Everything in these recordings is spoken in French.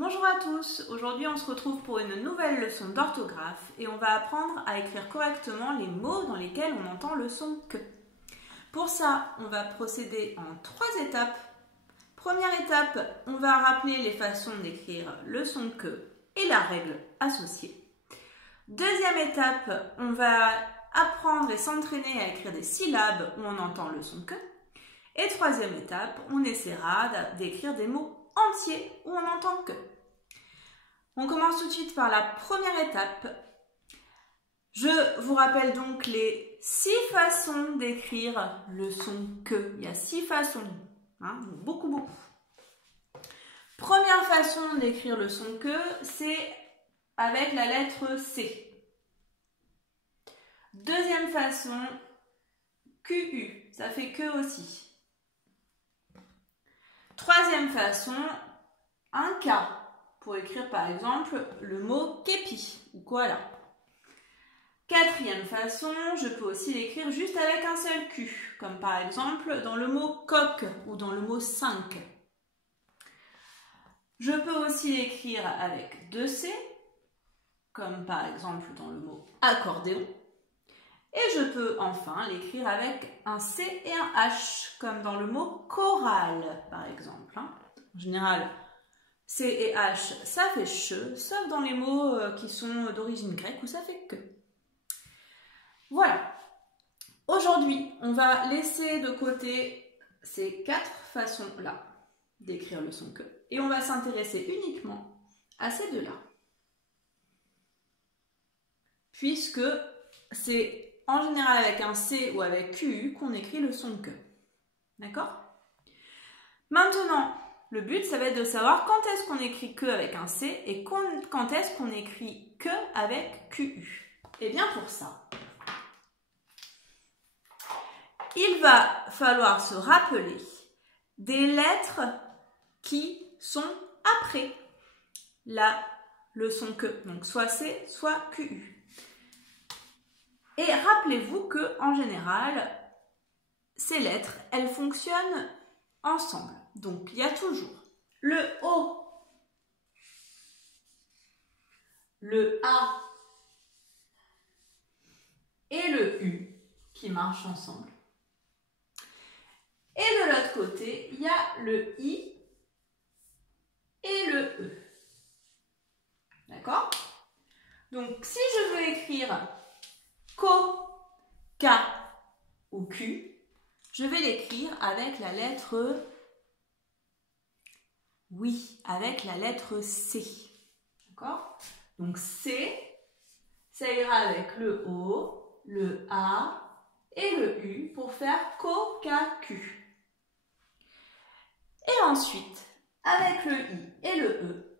Bonjour à tous, aujourd'hui on se retrouve pour une nouvelle leçon d'orthographe et on va apprendre à écrire correctement les mots dans lesquels on entend le son que. Pour ça, on va procéder en 3 étapes. Première étape, on va rappeler les façons d'écrire le son que et la règle associée. Deuxième étape, on va apprendre et s'entraîner à écrire des syllabes où on entend le son que. Et troisième étape, on essaiera d'écrire des mots entiers où on n'entend que. On commence tout de suite par la première étape. Je vous rappelle donc les 6 façons d'écrire le son que. Il y a 6 façons, donc beaucoup. Première façon d'écrire le son que, c'est avec la lettre C. Deuxième façon, QU, ça fait que aussi. Troisième façon, un K, pour écrire par exemple le mot képi ou koala. Quatrième façon, je peux aussi l'écrire juste avec un seul Q, comme par exemple dans le mot coq ou dans le mot 5. Je peux aussi l'écrire avec 2 C, comme par exemple dans le mot accordéon. Et je peux enfin l'écrire avec un C et un H, comme dans le mot chorale, par exemple. En général, C et H, ça fait che, sauf dans les mots qui sont d'origine grecque où ça fait que. Voilà. Aujourd'hui, on va laisser de côté ces 4 façons-là d'écrire le son que, et on va s'intéresser uniquement à ces 2-là. Puisque c'est en général avec un C ou avec QU qu'on écrit le son que. D'accord? Maintenant, le but, ça va être de savoir quand est-ce qu'on écrit que avec un C et quand est-ce qu'on écrit que avec QU. Et bien pour ça, il va falloir se rappeler des lettres qui sont après le son que. Donc soit C, soit QU. Et rappelez-vous que en général, ces lettres, elles fonctionnent ensemble. Donc, il y a toujours le O, le A et le U qui marchent ensemble. Et de l'autre côté, il y a le I et le E. D'accord? Donc, si je veux écrire ko, K ou Q, je vais l'écrire avec la lettre avec la lettre C. D'accord? Donc C, ça ira avec le O, le A et le U pour faire ko, K, Q. Et ensuite, avec le I et le E,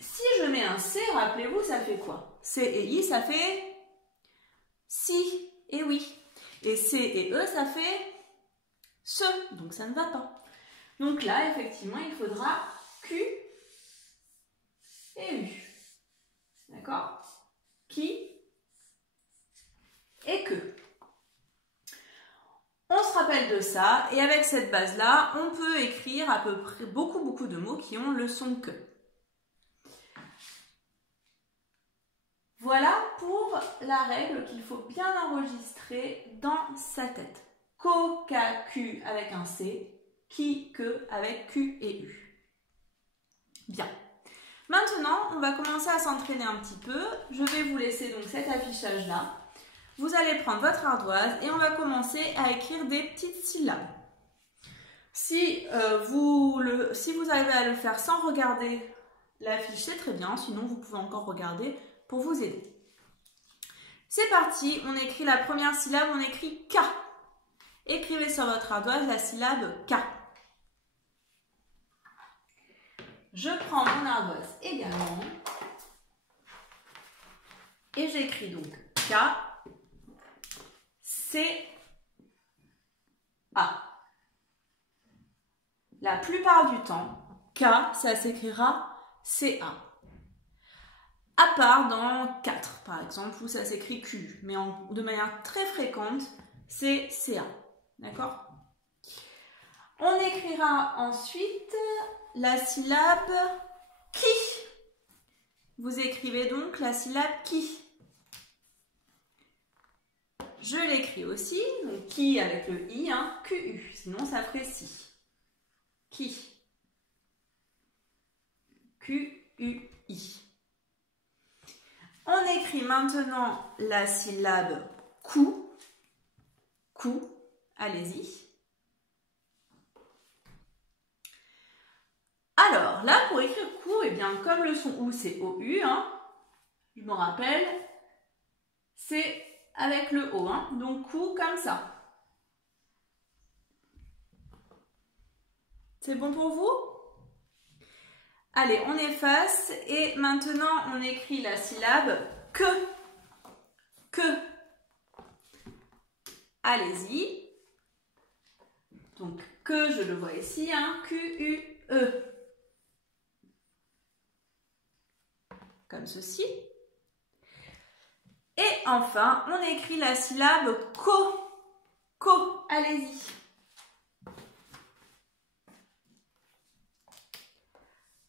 si je mets un C, rappelez-vous, ça fait quoi? C et I, ça fait si, et oui. Et C et E, ça fait ce, donc ça ne va pas. Donc là, effectivement, il faudra Q et U. D'accord? Qui et que. On se rappelle de ça, et avec cette base-là, on peut écrire à peu près beaucoup de mots qui ont le son que. Voilà pour la règle qu'il faut bien enregistrer dans sa tête. Ko, K, Q avec un C, qui, que avec Q et U. Bien. Maintenant, on va commencer à s'entraîner un petit peu. Je vais vous laisser donc cet affichage-là. Vous allez prendre votre ardoise et on va commencer à écrire des petites syllabes. Si vous arrivez à le faire sans regarder l'affiche, c'est très bien. Sinon, vous pouvez encore regarder pour vous aider. C'est parti, on écrit la première syllabe, on écrit K. Écrivez sur votre ardoise la syllabe K. Je prends mon ardoise également et j'écris donc K, C, A. La plupart du temps, K, ça s'écrira CA. À part dans 4, par exemple, où ça s'écrit Q, mais de manière très fréquente, c'est CA. D'accord? On écrira ensuite la syllabe qui. vous écrivez donc la syllabe qui. Je l'écris aussi, donc qui avec le i, hein, QU, sinon ça ferait si. Qui. QUI. On écrit maintenant la syllabe cou. Cou, allez-y. Alors, là, pour écrire cou, eh bien, comme le son OU, c'est OU, hein, je me rappelle, c'est avec le O, hein, donc cou comme ça. C'est bon pour vous? Allez, on efface et maintenant, on écrit la syllabe que. Que. Allez-y. Donc, que, je le vois ici, hein, Q-U-E. Comme ceci. Et enfin, on écrit la syllabe co. Co, allez-y.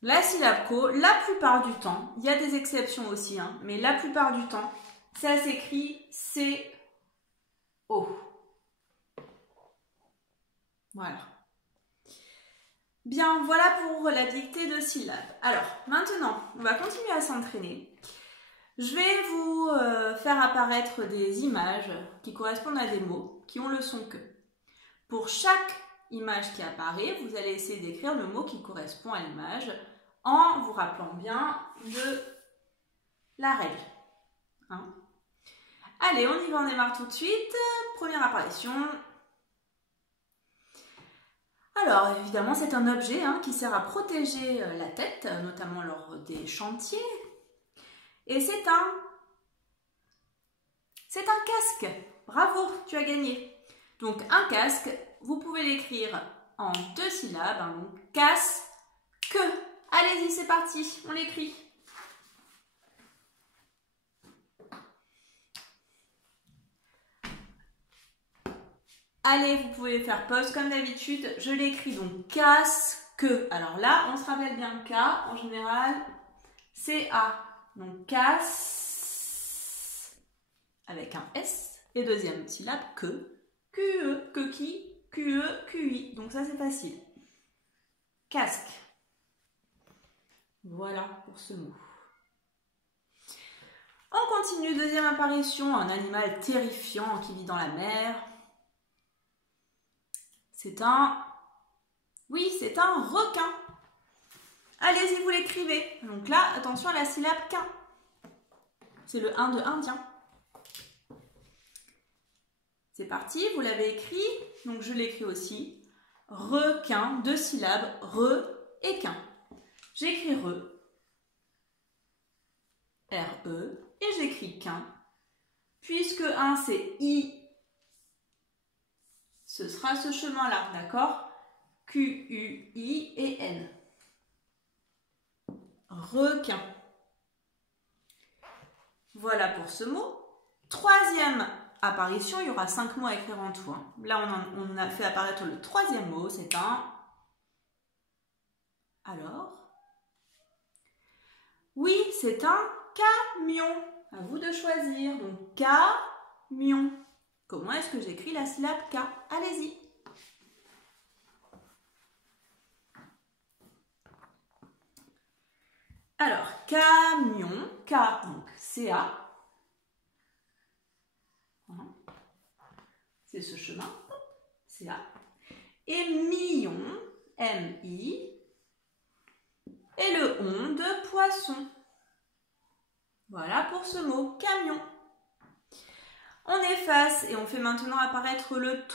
La syllabe co, la plupart du temps, il y a des exceptions aussi, hein, mais la plupart du temps, ça s'écrit C-O. Voilà. Bien, voilà pour la dictée de syllabes. Alors, maintenant, on va continuer à s'entraîner. Je vais vous faire apparaître des images qui correspondent à des mots qui ont le son que. Pour chaque image qui apparaît, vous allez essayer d'écrire le mot qui correspond à l'image en vous rappelant bien de la règle. Hein? Allez, on y va, on démarre tout de suite. Première apparition. Alors, évidemment, c'est un objet hein, qui sert à protéger la tête, notamment lors des chantiers. Et c'est un casque. Bravo, tu as gagné. Donc, un casque, vous pouvez l'écrire en 2 syllabes. Hein, donc, casse-que. Allez-y, c'est parti, on l'écrit. Allez, vous pouvez faire pause comme d'habitude. Je l'écris donc casse-que. Alors là, on se rappelle bien K, en général, c'est A. Donc casse avec un S. Et deuxième syllabe, que. QE, que qui, QE, QI. Donc ça, c'est facile. Casque. Voilà pour ce mot. On continue, deuxième apparition, un animal terrifiant qui vit dans la mer. C'est un... Oui, c'est un requin. Allez-y, vous l'écrivez. Donc là, attention à la syllabe qu'un. C'est le 1 de indien. C'est parti, vous l'avez écrit. Donc je l'écris aussi. Requin, 2 syllabes, re et quin. J'écris re, R-E, et j'écris quin. Puisque 1 c'est I, ce sera ce chemin-là, d'accord? Q-U-I et N. Requin. Voilà pour ce mot. Troisième apparition, il y aura 5 mots à écrire en tout. Hein. Là, on a fait apparaître le troisième mot, c'est un... Alors? Oui, c'est un camion. À vous de choisir. Donc, camion. Comment est-ce que j'écris la syllabe K? Allez-y. Alors, camion, K, donc C-A. C'est ce chemin, C-A. Et million, M-I. Et le on de poisson. Voilà pour ce mot, camion. On efface et on fait maintenant apparaître le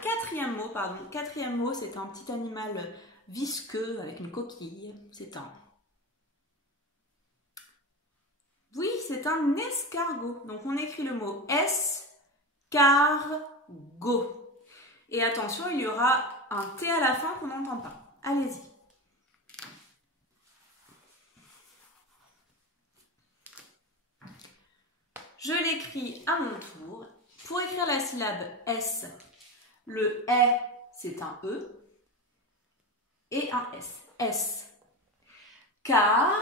quatrième mot. Pardon. Quatrième mot, c'est un petit animal visqueux avec une coquille. C'est un... Oui, c'est un escargot. Donc on écrit le mot escargot. Et attention, il y aura un T à la fin qu'on n'entend pas. Allez-y. Je l'écris à mon tour. Pour écrire la syllabe S, le E, c'est un E et un S. S. Car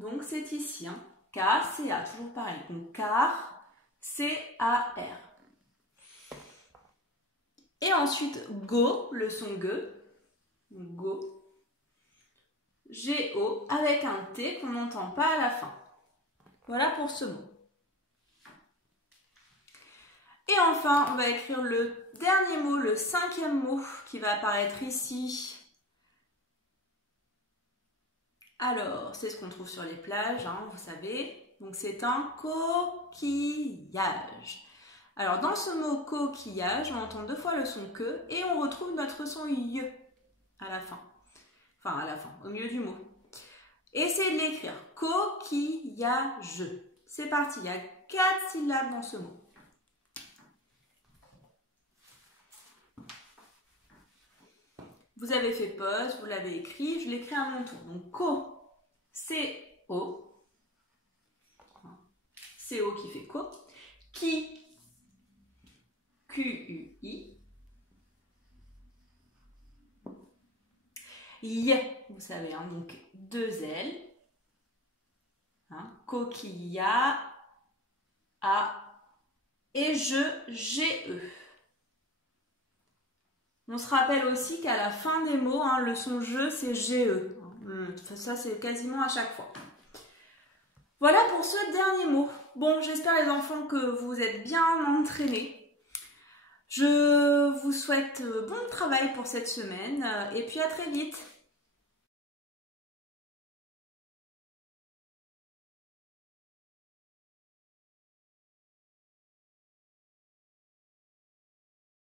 donc c'est ici. Hein. K-C-A, toujours pareil. Donc car, C-A-R. Et ensuite, go, le son G. Go. G-O, avec un T qu'on n'entend pas à la fin. Voilà pour ce mot. Et enfin, on va écrire le dernier mot, le 5e mot qui va apparaître ici. Alors, c'est ce qu'on trouve sur les plages, hein, vous savez. Donc, c'est un coquillage. Alors, dans ce mot coquillage, on entend 2 fois le son que et on retrouve notre son y à la fin. Enfin, à la fin, au milieu du mot. Essayez de l'écrire. Coquillage. C'est parti, il y a 4 syllabes dans ce mot. Vous avez fait pause, vous l'avez écrit, je l'écris à mon tour. Donc, co, C-O. C-O qui fait co. Qui, Q-U-I. Y, vous savez, hein, donc 2 L. Hein, coquilla, A. Et je, G-E. On se rappelle aussi qu'à la fin des mots, hein, le son je, c'est GE. Ça, c'est quasiment à chaque fois. Voilà pour ce dernier mot. Bon, j'espère les enfants que vous êtes bien entraînés. Je vous souhaite bon travail pour cette semaine et puis à très vite.